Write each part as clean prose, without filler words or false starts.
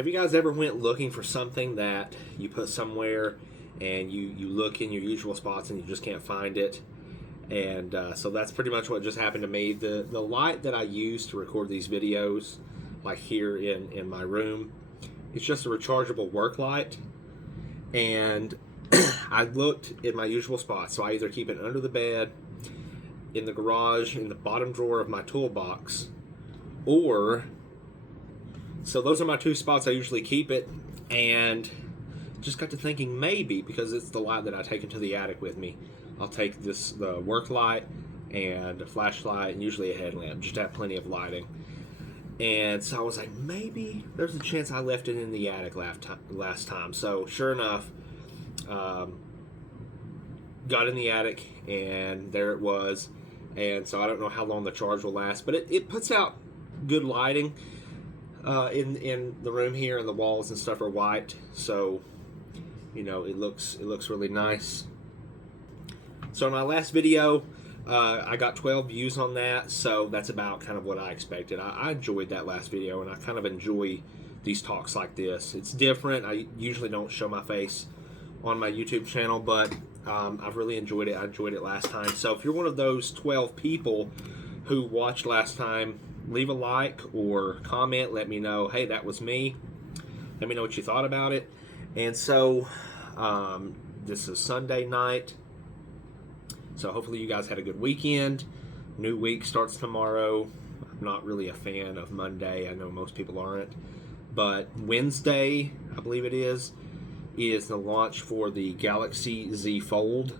Have you guys ever went looking for something that you put somewhere and you look in your usual spots and you just can't find it? And so that's pretty much what just happened to me. The light that I use to record these videos, like here in my room, it's just a rechargeable work light. And I looked in my usual spots. So I either keep it under the bed, in the garage, in the bottom drawer of my toolbox, or so those are my two spots I usually keep it. And just got to thinking, maybe because it's the light that I take into the attic with me, I'll take the work light and a flashlight and usually a headlamp just to have plenty of lighting. And so I was like, maybe there's a chance I left it in the attic last time. So sure enough, got in the attic and there it was. And so I don't know how long the charge will last, but it puts out good lighting in the room here, and the walls and stuff are white, so it looks really nice. So in my last video, I got 12 views on that, so that's about kind of what I expected. I enjoyed that last video, and I kind of enjoy these talks like this. It's different. I usually don't show my face on my YouTube channel, but I've really enjoyed it. I enjoyed it last time. So if you're one of those 12 people who watched last time, leave a like or comment. Let me know, hey, that was me. Let me know what you thought about it. And so this is Sunday night. So hopefully you guys had a good weekend. New week starts tomorrow. I'm not really a fan of Monday. I know most people aren't. But Wednesday, I believe it is the launch for the Galaxy Z Fold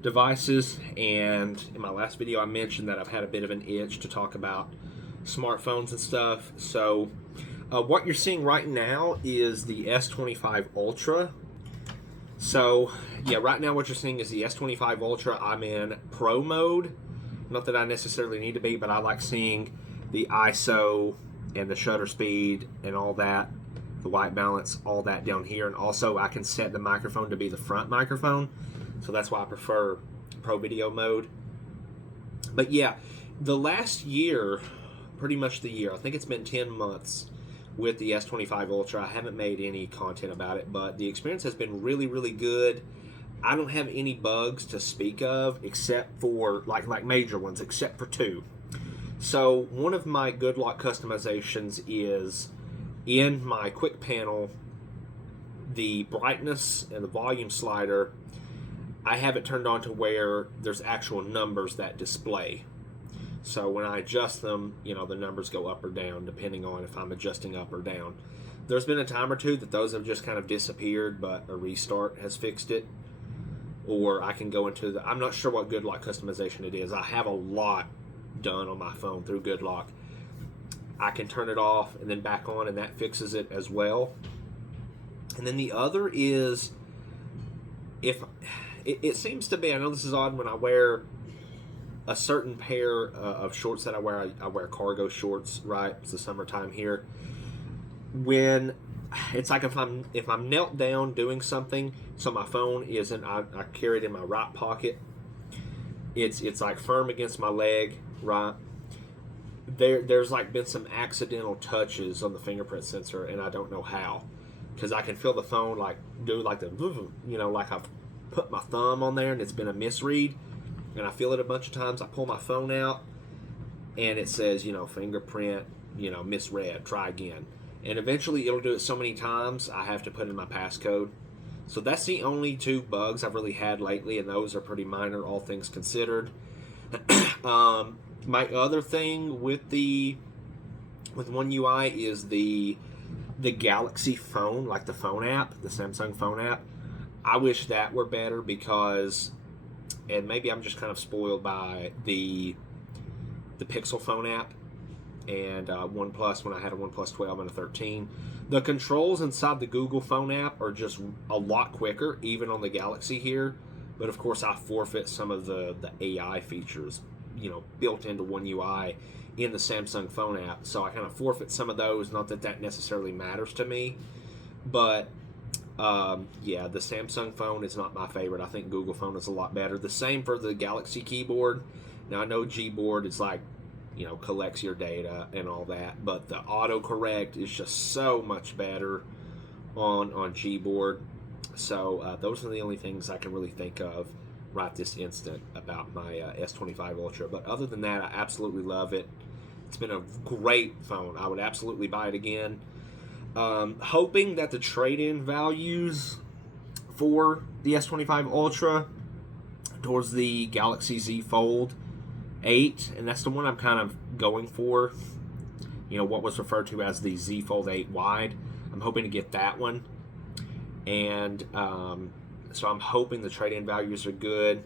devices. And in my last video, I mentioned that I've had a bit of an itch to talk about smartphones and stuff. So what you're seeing right now is the S25 Ultra. So yeah, right now what you're seeing is the S25 Ultra. I'm in Pro mode. Not that I necessarily need to be, but I like seeing the ISO and the shutter speed and all that, the white balance, all that down here. And also I can set the microphone to be the front microphone, so that's why I prefer Pro Video mode. But yeah, the last year, pretty much the year, I think it's been 10 months with the S25 Ultra. I haven't made any content about it, but the experience has been really, really good. I don't have any bugs to speak of except for like major ones, except for two. So one of my Good Lock customizations is in my quick panel, the brightness and the volume slider, I have it turned on to where there's actual numbers that display. So when I adjust them, the numbers go up or down depending on if I'm adjusting up or down. There's been a time or two that those have just kind of disappeared, but a restart has fixed it. Or I can go into I'm not sure what Good Lock customization it is. I have a lot done on my phone through Good Lock. I can turn it off and then back on, and that fixes it as well. And then the other is, if it seems to be, I know this is odd when I wear a certain pair of shorts that I wear cargo shorts, right? It's the summertime here. When it's like if I'm knelt down doing something, so my phone isn't, I carry it in my right pocket. It's like firm against my leg, right? There's like been some accidental touches on the fingerprint sensor, and I don't know how, because I can feel the phone like do like the, like I've put my thumb on there and it's been a misread. And I feel it a bunch of times. I pull my phone out, and it says, fingerprint, misread, try again. And eventually it'll do it so many times, I have to put in my passcode. So that's the only two bugs I've really had lately, and those are pretty minor, all things considered. My other thing with One UI is the Galaxy phone, like the phone app, the Samsung phone app. I wish that were better because, and maybe I'm just kind of spoiled by the Pixel phone app and OnePlus when I had a OnePlus 12 and a 13. The controls inside the Google phone app are just a lot quicker, even on the Galaxy here. But of course, I forfeit some of the AI features, built into One UI in the Samsung phone app. So I kind of forfeit some of those. Not that that necessarily matters to me, but yeah, the Samsung phone is not my favorite. I think Google phone is a lot better. The same for the Galaxy keyboard. Now I know Gboard is like collects your data and all that. But the autocorrect is just so much better on Gboard. So those are the only things I can really think of right this instant about my S25 Ultra. But other than that, I absolutely love it. It's been a great phone. I would absolutely buy it again. Hoping that the trade-in values for the S25 Ultra towards the Galaxy Z Fold 8, and that's the one I'm kind of going for, what was referred to as the Z Fold 8 Wide. I'm hoping to get that one, and so I'm hoping the trade-in values are good.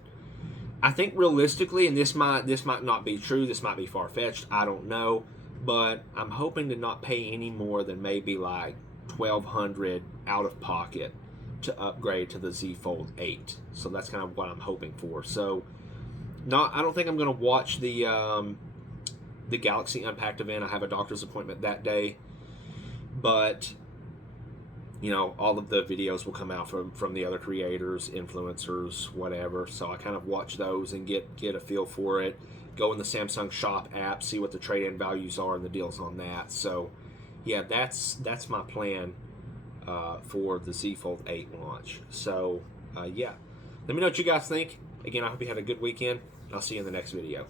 I think realistically, and this might not be true, this might be far-fetched, I don't know, but I'm hoping to not pay any more than maybe like $1,200 out of pocket to upgrade to the Z Fold 8. So that's kind of what I'm hoping for. So I don't think I'm going to watch the Galaxy Unpacked event. I have a doctor's appointment that day, but all of the videos will come out from the other creators, influencers, whatever. So I kind of watch those and get a feel for it. Go in the Samsung Shop app, see what the trade-in values are and the deals on that. So yeah, that's my plan for the Z Fold 8 launch. So yeah, let me know what you guys think. Again, I hope you had a good weekend. I'll see you in the next video.